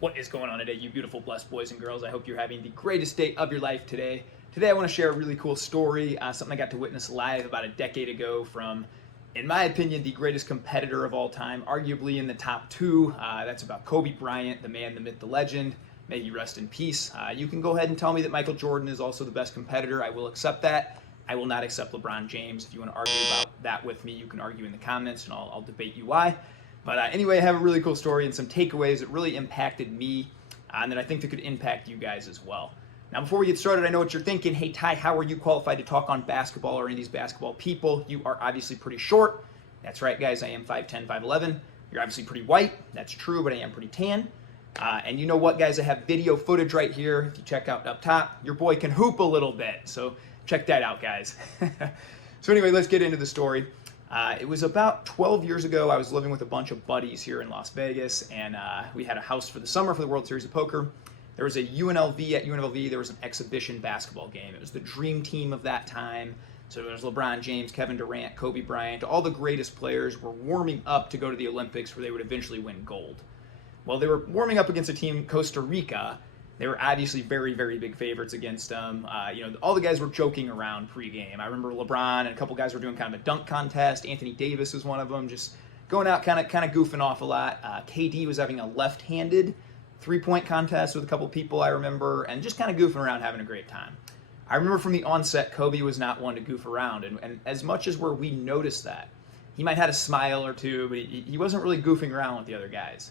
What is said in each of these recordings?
What is going on today, you beautiful, blessed boys and girls? I hope you're having the greatest day of your life today. Today I want to share a really cool story, something I got to witness live about a decade ago from, in my opinion, the greatest competitor of all time, arguably in the top two. That's about Kobe Bryant, the man, the myth, the legend. May he rest in peace. You can go ahead and tell me that Michael Jordan is also the best competitor. I will accept that. I will not accept LeBron James. If you want to argue about that with me, you can argue in the comments and I'll debate you why. But anyway, I have a really cool story and some takeaways that really impacted me and that I think that could impact you guys as well. Now, before we get started, I know what you're thinking. Hey, Ty, how are you qualified to talk on basketball or any of these basketball people? You are obviously pretty short. That's right, guys. I am 5'10", 5'11". You're obviously pretty white. That's true, but I am pretty tan. And you know what, guys? I have video footage right here. If you check out up top, your boy can hoop a little bit. So check that out, guys. So anyway, let's get into the story. It was about 12 years ago. I was living with a bunch of buddies here in Las Vegas, and we had a house for the summer for the World Series of Poker. There was a UNLV. At UNLV, there was an exhibition basketball game. It was the dream team of that time. So there was LeBron James, Kevin Durant, Kobe Bryant. All the greatest players were warming up to go to the Olympics where they would eventually win gold. Well, they were warming up against a team, Costa Rica. They were obviously very, very big favorites against them. All the guys were joking around pregame. I remember LeBron and a couple guys were doing kind of a dunk contest. Anthony Davis was one of them, just going out kind of goofing off a lot. KD was having a left-handed three-point contest with a couple people I remember, and just kind of goofing around, having a great time. I remember from the onset, Kobe was not one to goof around, and as much as we noticed that, he might have had a smile or two, but he wasn't really goofing around with the other guys.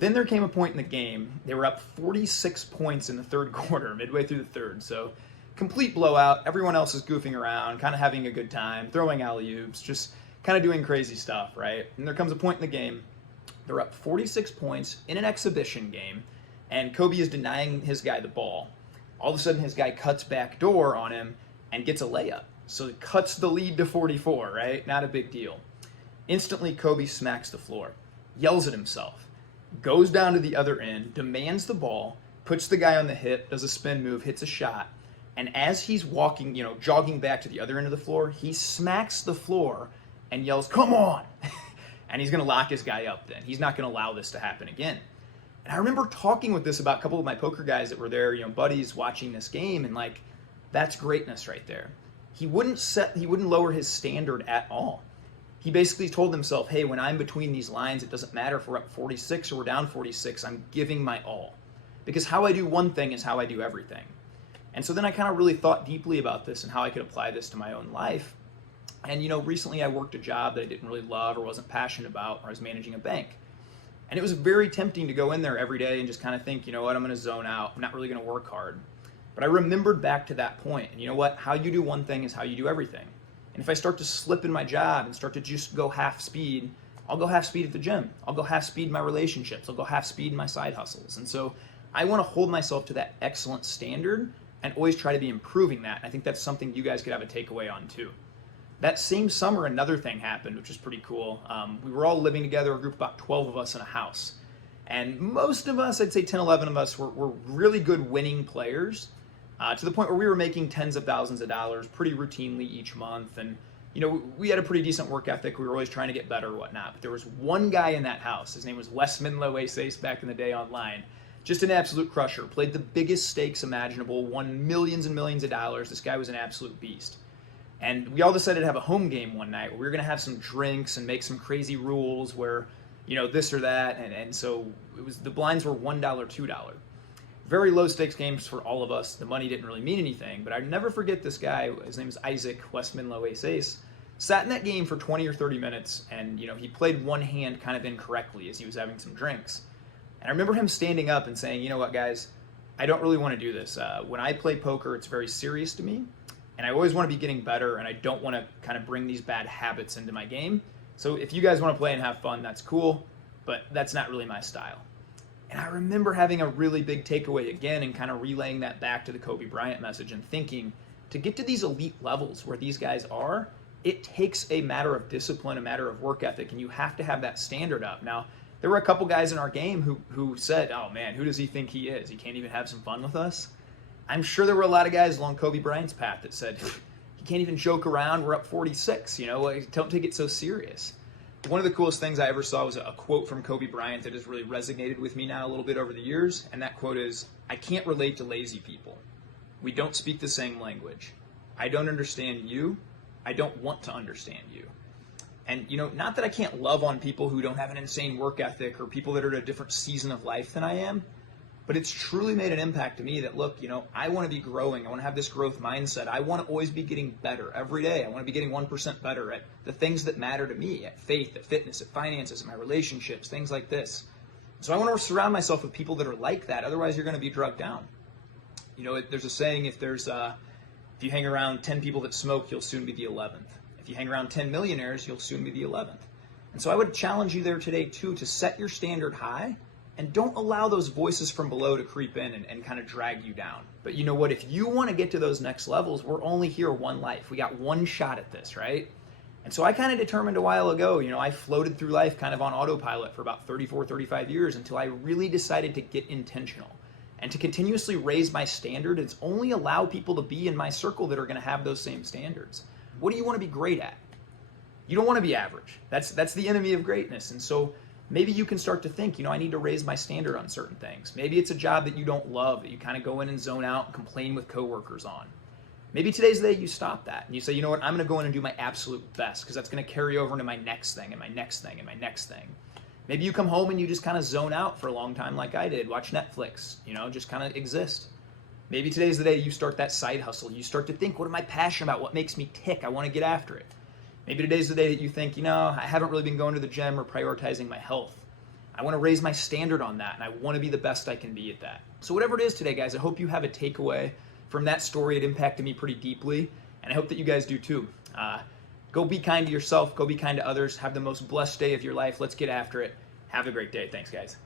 Then there came a point in the game, they were up 46 points in the third quarter, midway through the third. So complete blowout, everyone else is goofing around, kind of having a good time, throwing alley-oops, just kind of doing crazy stuff, right? And there comes a point in the game, they're up 46 points in an exhibition game, and Kobe is denying his guy the ball. All of a sudden his guy cuts back door on him and gets a layup. So it cuts the lead to 44, right? Not a big deal. Instantly Kobe smacks the floor, yells at himself, goes down to the other end, demands the ball, puts the guy on the hip, does a spin move, hits a shot, and as he's walking, jogging back to the other end of the floor, he smacks the floor and yells, "Come on!" And he's going to lock his guy up then. He's not going to allow this to happen again. And I remember talking with this about a couple of my poker guys that were there, buddies watching this game, and that's greatness right there. He wouldn't lower his standard at all. He basically told himself, hey, when I'm between these lines, it doesn't matter if we're up 46 or we're down 46, I'm giving my all. Because how I do one thing is how I do everything. And so then I kind of really thought deeply about this and how I could apply this to my own life. And recently I worked a job that I didn't really love or wasn't passionate about, or I was managing a bank. And it was very tempting to go in there every day and just kind of think, you know what, I'm going to zone out. I'm not really going to work hard. But I remembered back to that point. And you know what, how you do one thing is how you do everything. And if I start to slip in my job and start to just go half speed, I'll go half speed at the gym. I'll go half speed in my relationships. I'll go half speed in my side hustles. And so I want to hold myself to that excellent standard and always try to be improving that. I think that's something you guys could have a takeaway on too. That same summer, another thing happened, which is pretty cool. We were all living together, a group of about 12 of us in a house. And most of us, I'd say 10, 11 of us, were really good winning players. To the point where we were making tens of thousands of dollars pretty routinely each month. And, we had a pretty decent work ethic. We were always trying to get better or whatnot. But there was one guy in that house. His name was Wes Minlow Ace back in the day online. Just an absolute crusher. Played the biggest stakes imaginable. Won millions and millions of dollars. This guy was an absolute beast. And we all decided to have a home game one night where we were going to have some drinks and make some crazy rules where, this or that. And so the blinds were $1, $2. Very low stakes games for all of us. The money didn't really mean anything, but I'd never forget this guy. His name is Isaac, Wes Minlow Ace. Sat in that game for 20 or 30 minutes, and he played one hand kind of incorrectly as he was having some drinks. And I remember him standing up and saying, you know what, guys, I don't really want to do this. When I play poker, it's very serious to me, and I always want to be getting better, and I don't want to kind of bring these bad habits into my game. So if you guys want to play and have fun, that's cool, but that's not really my style. And I remember having a really big takeaway again and kind of relaying that back to the Kobe Bryant message and thinking, to get to these elite levels where these guys are, it takes a matter of discipline, a matter of work ethic, and you have to have that standard up. Now, there were a couple guys in our game who said, oh man, who does he think he is? He can't even have some fun with us. I'm sure there were a lot of guys along Kobe Bryant's path that said, he can't even joke around, we're up 46, don't take it so serious. One of the coolest things I ever saw was a quote from Kobe Bryant that has really resonated with me now a little bit over the years. And that quote is, "I can't relate to lazy people. We don't speak the same language. I don't understand you. I don't want to understand you." And, not that I can't love on people who don't have an insane work ethic or people that are at a different season of life than I am, but it's truly made an impact to me that, look, I want to be growing. I want to have this growth mindset. I want to always be getting better every day. I want to be getting 1% better at the things that matter to me, at faith, at fitness, at finances, at my relationships, things like this. So I want to surround myself with people that are like that. Otherwise, you're going to be drugged down. There's a saying, if you hang around 10 people that smoke, you'll soon be the 11th. If you hang around 10 millionaires, you'll soon be the 11th. And so I would challenge you there today, too, to set your standard high and don't allow those voices from below to creep in and kind of drag you down. But you know what? If you want to get to those next levels, we're only here one life. We got one shot at this, right? And so I kind of determined a while ago, I floated through life kind of on autopilot for about 34, 35 years until I really decided to get intentional and to continuously raise my standard and only allow people to be in my circle that are going to have those same standards. What do you want to be great at? You don't want to be average. That's the enemy of greatness. And so maybe you can start to think, I need to raise my standard on certain things. Maybe it's a job that you don't love, that you kind of go in and zone out and complain with coworkers on. Maybe today's the day you stop that and you say, what, I'm going to go in and do my absolute best because that's going to carry over into my next thing and my next thing and my next thing. Maybe you come home and you just kind of zone out for a long time like I did, watch Netflix, just kind of exist. Maybe today's the day you start that side hustle. You start to think, what am I passionate about? What makes me tick? I want to get after it. Maybe today's the day that you think, I haven't really been going to the gym or prioritizing my health. I want to raise my standard on that, and I want to be the best I can be at that. So whatever it is today, guys, I hope you have a takeaway from that story. It impacted me pretty deeply, and I hope that you guys do too. Go be kind to yourself. Go be kind to others. Have the most blessed day of your life. Let's get after it. Have a great day. Thanks, guys.